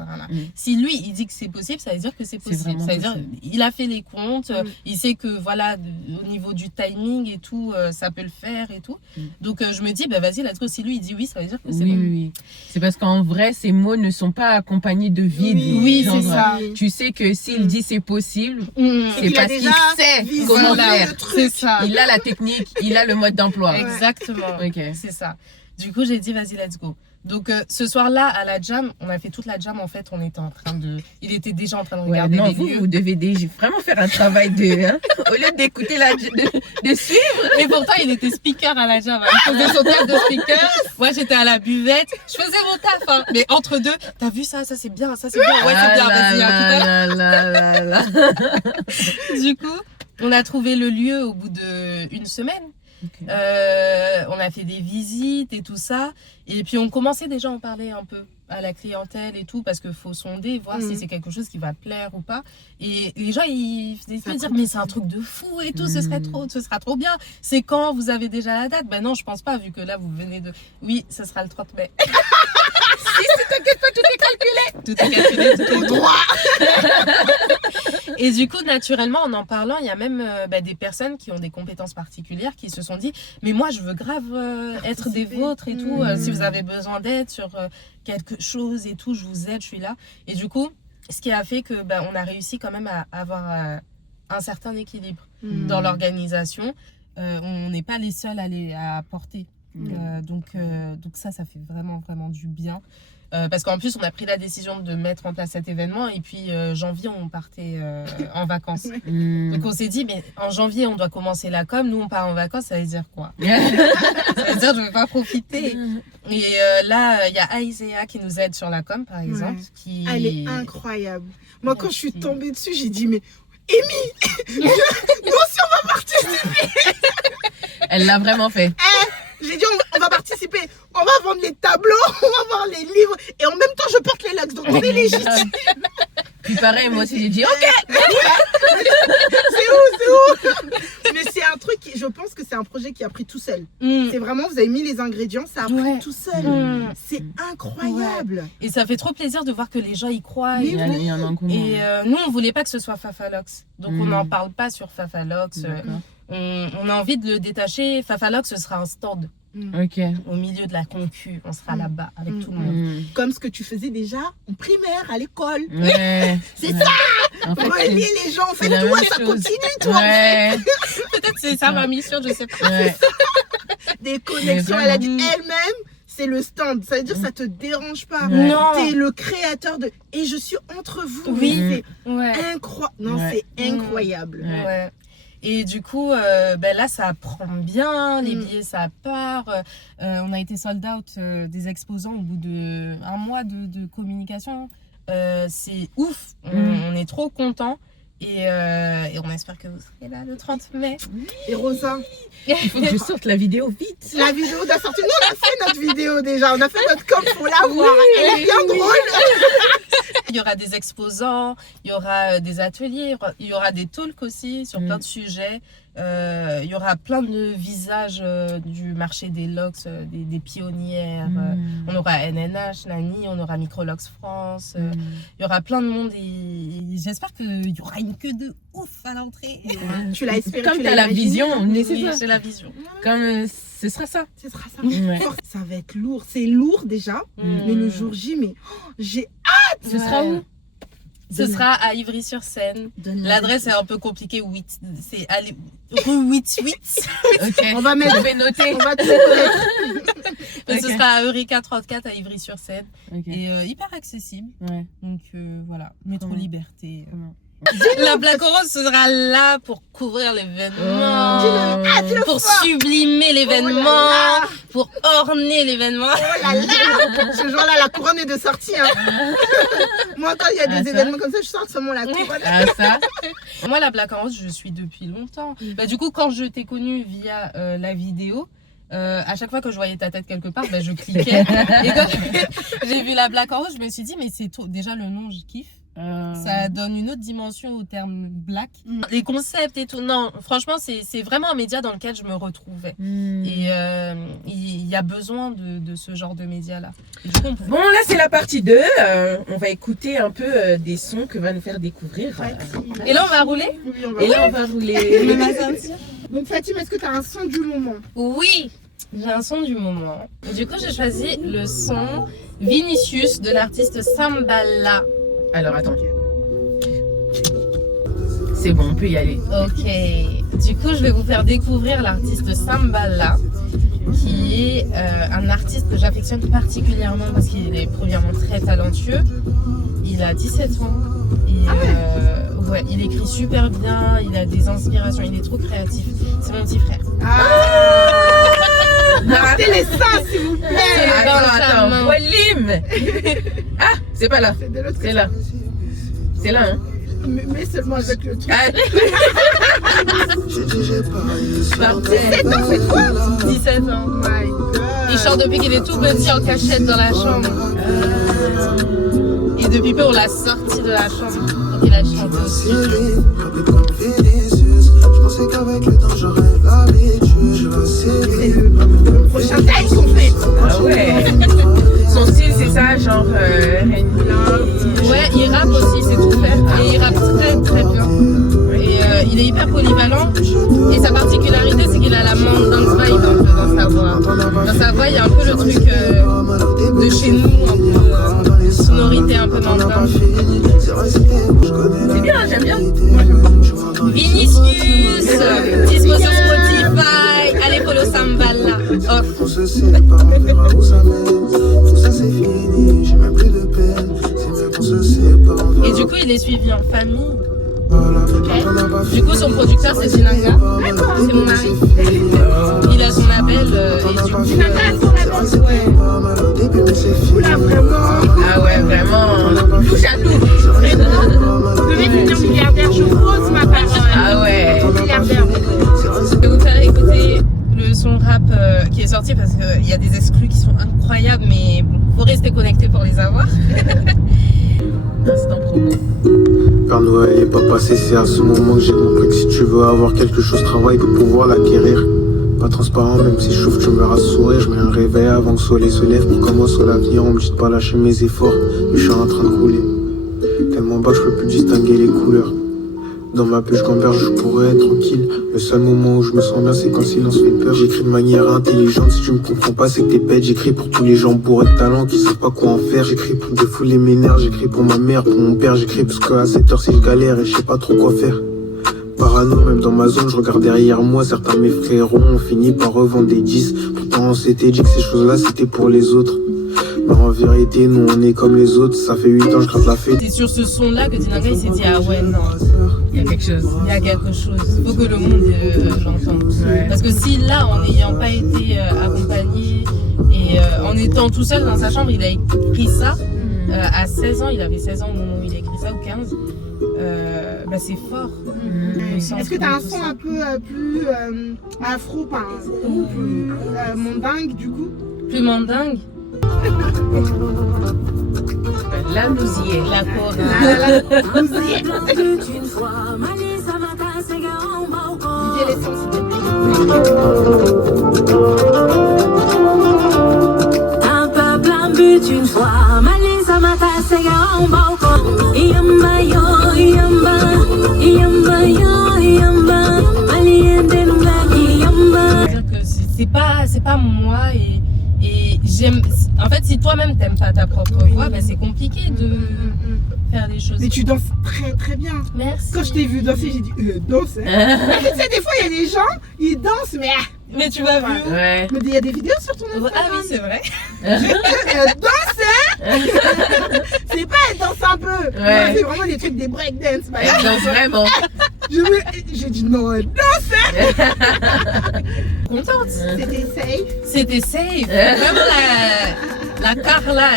Si lui, il dit que c'est possible, ça veut dire que c'est possible. vraiment Ça veut dire possible. il a fait les comptes, Mm. il sait que voilà, au niveau du timing et tout, ça peut le faire et tout. Donc je me dis, bah vas-y, let's go. Si lui, il dit oui, ça veut dire que c'est Oui, bon. oui, oui. C'est parce qu'en vrai, ces mots ne sont pas accompagnés de vide. Oui, Genre, c'est ça. Tu sais que s'il Mm. dit c'est possible, C'est c'est qu'il a parce qu'il déjà sait visé comment le faire. truc. C'est ça. Il a la technique, il a le mode d'emploi. Exactement. Ok. C'est ça. Du coup, j'ai dit, vas-y, let's go. Donc, ce soir-là, à la jam, on a fait toute la jam. En fait, on était en train de. Il était déjà en train de Ouais, regarder non, les vous, lieux. vous devez vraiment faire un travail de. Hein, au lieu d'écouter de suivre. Et pourtant, il était speaker à la jam. Il faisait son taf de speaker. Moi, j'étais à la buvette. Je faisais mon taf. Hein. Mais entre deux, t'as vu ça? Ça, c'est bien. Ça, c'est bien. Ouais, c'est bien. Vas-y, à tout à l'heure. là. Du coup, on a trouvé le lieu au bout d'une semaine. Ok. On a fait des visites et tout ça. Et puis, on commençait déjà à en parler un peu à la clientèle et tout, parce qu'il faut sonder, voir si c'est quelque chose qui va plaire ou pas. Et les gens, ils faisaient dire, mais c'est un truc de fou et tout, ce sera trop bien. C'est quand vous avez déjà la date? Ben non, je pense pas, vu que là, vous venez de... Oui, ce sera le 30 mai. T'inquiète pas, tout est calculé. Tout est calculé, tout est droit. Et du coup, naturellement, en en parlant, il y a même des personnes qui ont des compétences particulières qui se sont dit, mais moi, je veux grave être des vôtres et tout. Si vous avez besoin d'aide sur quelque chose et tout, je vous aide, je suis là. Et du coup, ce qui a fait que on a réussi quand même à avoir un certain équilibre dans l'organisation. On n'est pas les seuls à apporter. Donc ça fait vraiment, vraiment du bien. Parce qu'en plus, on a pris la décision de mettre en place cet événement. Et puis, janvier, on partait en vacances. Donc, on s'est dit, mais en janvier, on doit commencer la com. Nous, on part en vacances, ça veut dire quoi? Ça veut dire, je ne vais pas profiter. Et là, il y a Aïséa qui nous aide sur la com, par exemple. Qui... Elle est incroyable. Moi, quand je suis tombée dessus, j'ai dit, mais Amy, nous aussi, on va participer. Elle l'a vraiment fait. J'ai dit, on va participer. On va vendre les tableaux, on va voir les livres. Et en même temps, je porte les luxe. Donc, on est légitime. Puis pareil, moi aussi, j'ai dit, ok. C'est où Mais c'est un truc, je pense que c'est un projet qui a pris tout seul. C'est vraiment, vous avez mis les ingrédients, ça a pris tout seul. C'est incroyable. Et ça fait trop plaisir de voir que les gens y croient. Il y a un engouement. Et nous, on voulait pas que ce soit Fafalox. Donc, on n'en parle pas sur Fafalox. On a envie de le détacher. Fafalox, ce sera un stand. Ok. Au milieu de la concu, on sera là-bas avec tout le monde. Comme ce que tu faisais déjà en primaire, à l'école. Ouais. C'est ça. En fait, Relier les gens. En fait, c'est la toi, même ça chose. continue, toi. Ouais. Peut-être c'est ça ma mission, je sais pas. Ouais. Des connexions. Mais Elle a dit vraiment. elle-même, c'est le stand. Ça veut dire que ça te dérange pas. Ouais. Non. T'es le créateur de. Et je suis entre vous. Oui. Mais Ouais. c'est incroyable. Non, Ouais. c'est incroyable. Ouais. Ouais. Et du coup, là, ça prend bien, les billets, ça part. On a été sold out des exposants au bout d'un mois de communication. C'est ouf, on est trop contents. Et on espère que vous serez là le 30 mai. Et Rosa, Il faut que je sorte la vidéo vite. la vidéo doit sortir. Nous, on a fait notre vidéo déjà. On a fait notre com pour la voir. Elle est bien drôle. Il y aura des exposants, il y aura des ateliers, il y aura des talks aussi sur plein de sujets. Il y aura plein de visages du marché des locks, des pionnières. On aura NNH, Nani, on aura Microlox France. Il y aura plein de monde et j'espère qu'il y aura une queue de ouf à l'entrée. Tu l'as espéré. Comme tu tu as l'as la imaginé. vision, Oui, c'est ça. c'est la vision. Comme ce sera ça. Ce sera ça. Ouais. Ça va être lourd. C'est lourd déjà. Mais le jour J, mais j'ai Ce sera où? Ce sera à Ivry-sur-Seine. L'adresse est un peu compliquée. C'est rue 88. Ok. On va mettre. Je vais noter. On va tout mettre. Ce sera à Eureka 34 à Ivry-sur-Seine. Ok. Et hyper accessible. Ouais. Donc voilà, métro Comment Liberté. Comment La Black Rose sera là pour couvrir l'événement. Oh. Ah, dis-le Pour fort. sublimer l'événement, Oh là là. pour orner l'événement. Oh là là. Ce jour-là, la couronne est de sortie. Hein. Moi, quand il y a des Ah, ça. événements comme ça, je sors seulement la couronne. Ah, ça? Moi, la Black Rose, je suis depuis longtemps. Du coup, quand je t'ai connue via la vidéo, à chaque fois que je voyais ta tête quelque part, je cliquais. Et quand j'ai vu la Black Rose, je me suis dit, mais c'est trop. Déjà, le nom, je kiffe. Ça donne une autre dimension au terme black. Les concepts et tout. Non, franchement, c'est vraiment un média dans lequel je me retrouvais. Et il y a besoin de ce genre de média-là. Bon, là, c'est la partie 2. On va écouter un peu des sons que va nous faire découvrir. Et là, on va rouler. Oui, on va Et là, on va rouler. Donc Fatim, est-ce que tu as un son du moment? Oui, j'ai un son du moment. Du coup, j'ai choisi le son Vinicius de l'artiste Sambala. Alors, attends. C'est bon, on peut y aller. Ok. Du coup, je vais vous faire découvrir l'artiste Sambala, qui est un artiste que j'affectionne particulièrement parce qu'il est premièrement très talentueux. Il a 17 ans. Et, ouais, il écrit super bien, il a des inspirations, il est trop créatif. C'est mon petit frère. Sortez les seins, s'il vous plaît. Attends, volume. Ah, c'est pas là. C'est de l'autre C'est côté. là. C'est là, hein. Mais seulement avec le truc. Ah, 17 ans, c'est quoi? 17 ans. Oh my God. Il chante depuis qu'il est tout petit en cachette dans la chambre. Et depuis peu, on l'a sorti de la chambre. Donc il a chanté aussi. C'est le prochain time qu'on fait. ah ouais. Son style, c'est ça, genre R&B. Ouais, il rappe aussi, c'est tout faire. Et il rappe très très bien. Et il est hyper polyvalent. Et sa particularité, c'est qu'il a la dance vibe un peu dans sa voix. Dans sa voix, il y a un peu le truc de chez nous, un peu sonorité un peu mandin. C'est bien, j'aime bien. Vinicius, dispo sur Spotify. Allez, follow Sambala. Off. On se séparera où ça mène. Tout ça c'est fini, j'ai même plus de peine. C'est mieux qu'on se sépare. Et du coup, il est suivi en famille. Voilà. Du coup, son producteur, c'est Sinanga. C'est mon mari. Il a son label. Et du coup, Sinanga a son label. Ouais. Oula, vraiment. Ah ouais, vraiment. Touche à tout. Vous devez devenir milliardaire, je pose ma parole. Ah ouais. Milliardaire. je vais vous faire écouter le son rap qui est sorti parce qu'il y a des exclus qui sont incroyables, mais bon, faut rester connecté pour les avoir. Instant promo. Père Noël est pas passé, c'est à ce moment que j'ai compris que si tu veux avoir quelque chose, travaille pour pouvoir l'acquérir. Pas transparent, même si je chauffe, tu me verras sourire. Je mets un réveil avant que le soleil se lève pour commencer l'avenir. On me dit de pas lâcher mes efforts, mais je suis en train de couler. Tellement bas, je peux plus distinguer les couleurs. Dans ma pêche gamberge, je pourrais être tranquille. Le seul moment où je me sens bien, c'est quand le silence fait peur. J'écris de manière intelligente, si tu me comprends pas, c'est que t'es bête. J'écris pour tous les gens bourrés de talent qui savent pas quoi en faire. J'écris pour défouler mes nerfs, j'écris pour ma mère, pour mon père. J'écris parce qu'à cette heure, si je galère et je sais pas trop quoi faire. Parano, même dans ma zone, je regarde derrière moi. Certains de mes frérots ont fini par revendre des 10. Pourtant, on s'était dit que ces choses-là, c'était pour les autres. Mais en vérité, nous, on est comme les autres. Ça fait 8 ans, je gratte la fête. C'est sur ce son-là que Dinanga il s'est dit ah ouais non, Il y a quelque chose. il y a quelque chose, faut que le monde l'entende. Ouais. Parce que si là, en n'ayant pas été accompagné et en étant tout seul dans sa chambre, il a écrit ça à 16 ans, il avait 16 ans au moment où il a écrit ça, ou 15, bah c'est fort. Est-ce que tu as un son un peu plus afro, ou plus mondingue du coup? Plus mandingue, Là, nous y est. la chorale. Didier l'essence, s'il te plaît. Un peuple, un but, une foi. Malisa mata sega en balcon. Yamba yo, yamba, yamba yo, yamba. Malien de yamba. C'est-à-dire que c'est pas moi et j'aime. En fait, si toi-même t'aimes pas ta propre voix, bah, c'est compliqué de faire des choses. Mais tu danses très très bien. Merci. Quand je t'ai vu danser, j'ai dit danse. Hein. Tu sais, des fois, il y a des gens, ils dansent, mais Mais tu m'as vu où? Ouais. il y a des vidéos sur ton Instagram. Ah oui, c'est vrai. Danse, hein. C'est pas elle danse un peu. Ouais. Non, c'est vraiment des trucs des breakdance. Bah, Elle danse vraiment. j'ai dit non, elle danse. Contente. C'était safe. C'était safe. Vraiment la Carla.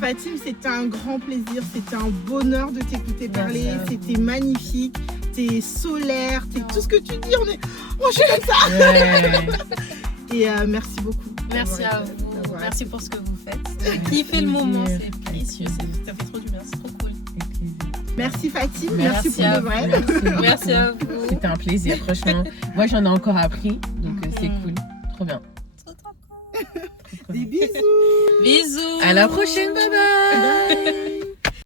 Fatim, c'était un grand plaisir, c'était un bonheur de t'écouter parler, c'était magnifique, t'es solaire, t'es tout ce que tu dis, moi je suis comme ça. Ouais. Et merci beaucoup. Merci à vous. Merci pour ce que vous faites. Kiffez le moment, c'est précieux. Ça fait trop du bien, c'est trop cool. Merci Fatim, merci pour à le vrai. Merci à vous. C'était un plaisir, franchement. Moi, j'en ai encore appris, donc c'est cool. Trop bien. Des bisous. Bisous. À la prochaine, bye bye. Bye.